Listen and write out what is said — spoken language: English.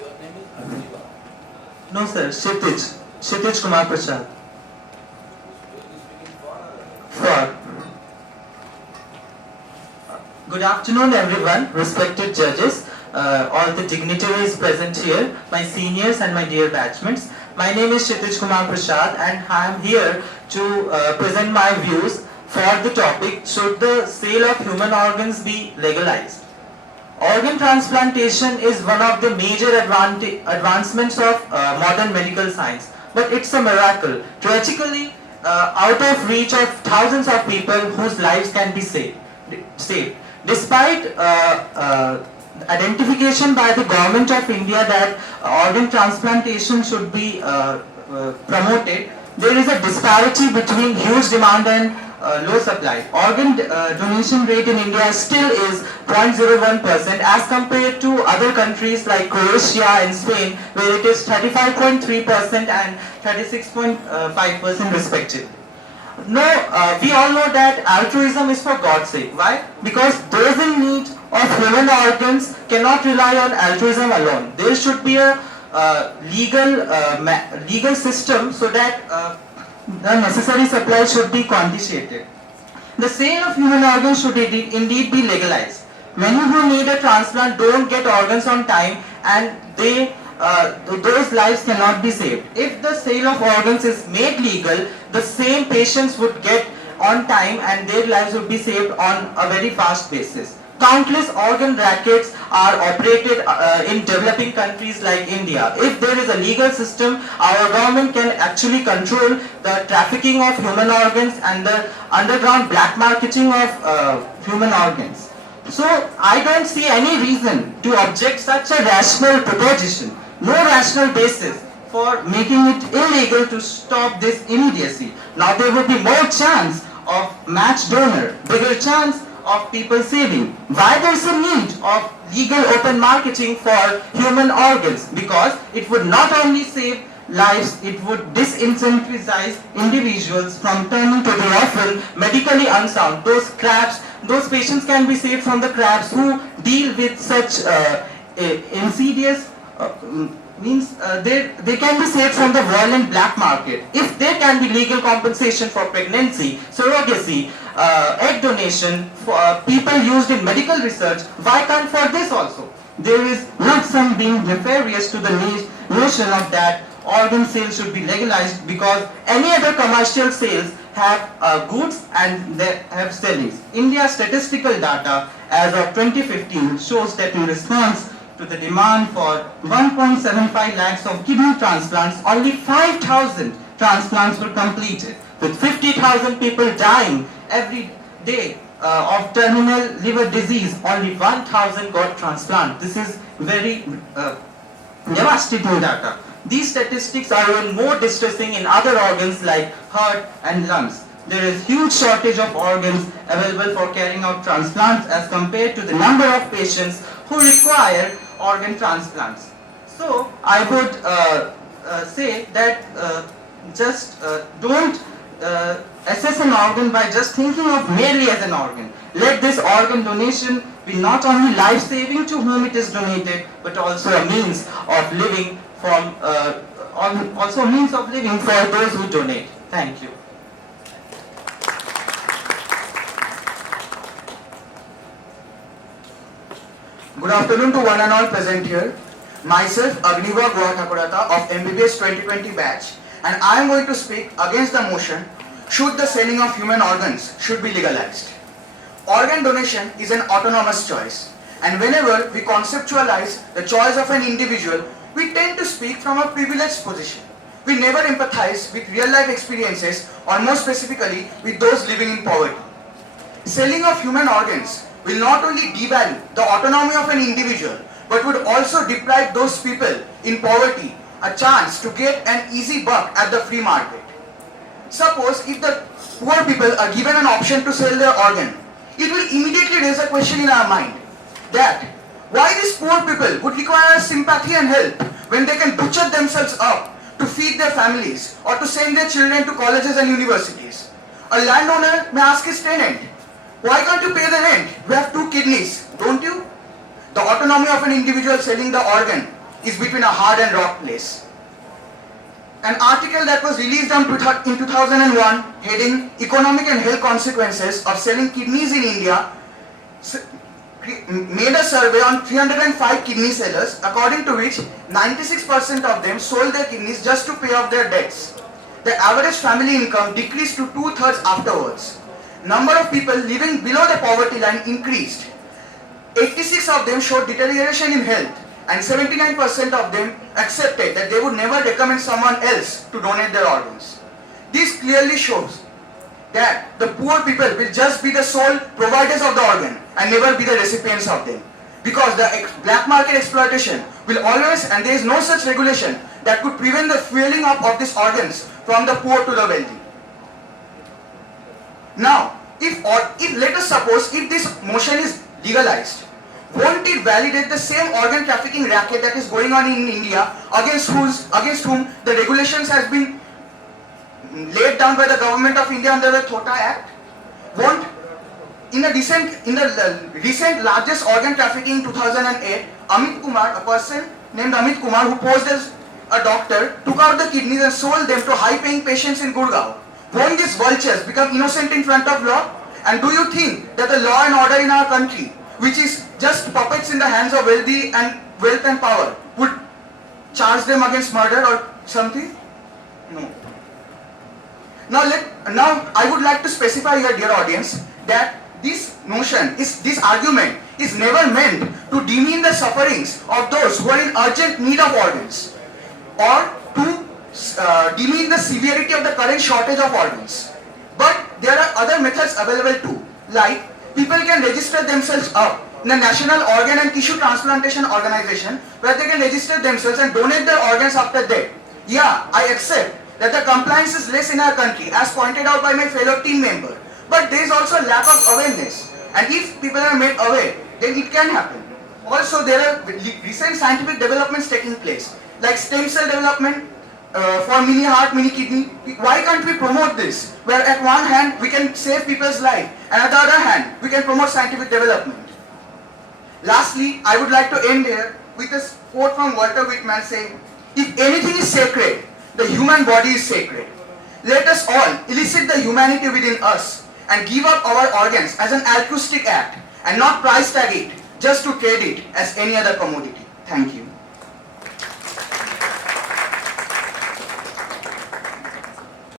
Your name is Agniva. No sir, Kshitij. Kshitij Kumar Prasad. You are speaking for or For. Good afternoon everyone, respected judges, all the dignitaries present here, my seniors and my dear batchmates. My name is Kshitij Kumar Prasad and I am here to present my views for the topic, should the sale of human organs be legalized? Organ transplantation is one of the major advancements of modern medical science, but it's a miracle, tragically out of reach of thousands of people whose lives can be saved. Despite identification by the government of India that organ transplantation should be promoted, there is a disparity between huge demand and low supply. Organ donation rate in India still is 0.01% as compared to other countries like Croatia and Spain, where it is 35.3% and 36.5% respectively. No, we all know that altruism is for God's sake. Why? Because those in need of human organs cannot rely on altruism alone. There should be a legal system so that the necessary supply should be quantified. The sale of human organs should indeed be legalized. Many who need a transplant don't get organs on time and those lives cannot be saved. If the sale of organs is made legal, the same patients would get on time and their lives would be saved on a very fast basis. Countless organ rackets are operated in developing countries like India. If there is a legal system, our government can actually control the trafficking of human organs and the underground black marketing of human organs. So I don't see any reason to object such a rational proposition. No rational basis for making it illegal to stop this immediacy. Now there would be more chance of match donor, bigger chance of people saving. Why there is a need of legal open marketing for human organs? Because it would not only save lives, it would disincentivize individuals from turning to the often medically unsound. Those crabs, those patients can be saved from the crabs who deal with such insidious they can be saved from the violent black market. If there can be legal compensation for pregnancy, surrogacy, egg donation for people used in medical research, why can't for this also? There is not some being nefarious to the notion of that organ sales should be legalized, because any other commercial sales have goods and they have sellings. India's statistical data as of 2015 shows that in response to the demand for 1.75 lakhs of kidney transplants, only 5,000 transplants were completed, with 50,000 people dying every day of terminal liver disease. Only 1,000 got transplant. This is very devastating data. These statistics are even more distressing in other organs like heart and lungs. There is huge shortage of organs available for carrying out transplants as compared to the number of patients who require organ transplants. So I would say that don't assess an organ by just thinking of merely as an organ. Let this organ donation be not only life-saving to whom it is donated, but also a means of living for those who donate. Thank you. Good afternoon to one and all present here. Myself, Agniva of MBBS 2020 batch, and I am going to speak against the motion, should the selling of human organs should be legalized. Organ donation is an autonomous choice, and whenever we conceptualize the choice of an individual, we tend to speak from a privileged position. We never empathize with real life experiences, or more specifically with those living in poverty. Selling of human organs will not only devalue the autonomy of an individual, but would also deprive those people in poverty a chance to get an easy buck at the free market. Suppose if the poor people are given an option to sell their organ, it will immediately raise a question in our mind that why these poor people would require sympathy and help when they can butcher themselves up to feed their families or to send their children to colleges and universities. A landowner may ask his tenant, why can't you pay the rent? You have 2 kidneys, don't you? The autonomy of an individual selling the organ is between a hard and rock place. An article that was released in 2001 heading Economic and Health Consequences of Selling Kidneys in India made a survey on 305 kidney sellers, according to which 96% of them sold their kidneys just to pay off their debts. The average family income decreased to 2/3 afterwards. Number of people living below the poverty line increased. 86 of them showed deterioration in health, and 79% of them accepted that they would never recommend someone else to donate their organs. This clearly shows that the poor people will just be the sole providers of the organ and never be the recipients of them. Because the black market exploitation will always, and there is no such regulation that could prevent the fueling up of these organs from the poor to the wealthy. Now, if let us suppose if this motion is legalized, won't it validate the same organ trafficking racket that is going on in India against whom the regulations has been laid down by the government of India under the Lakhotia Act? Won't in the recent largest organ trafficking in 2008, Amit Kumar, a person named Amit Kumar who posed as a doctor, took out the kidneys and sold them to high-paying patients in Gurgaon. Won't these vultures become innocent in front of law? And do you think that the law and order in our country, which is just puppets in the hands of wealth and power, would charge them against murder or something? No. Now I would like to specify here, dear audience, that this argument is never meant to demean the sufferings of those who are in urgent need of organs, or to demean the severity of the current shortage of organs. But there are other methods available too, like people can register themselves up in the National Organ and Tissue Transplantation Organization, where they can register themselves and donate their organs after death. Yeah, I accept that the compliance is less in our country, as pointed out by my fellow team member. But there is also a lack of awareness. And if people are made aware, then it can happen. Also, there are recent scientific developments taking place, like stem cell development for mini heart, mini kidney. Why can't we promote this? Where at one hand, we can save people's life, and at the other hand, we can promote scientific development. Lastly, I would like to end here with a quote from Walter Whitman saying, "If anything is sacred, the human body is sacred. Let us all elicit the humanity within us and give up our organs as an altruistic act and not price tag it just to trade it as any other commodity." Thank you.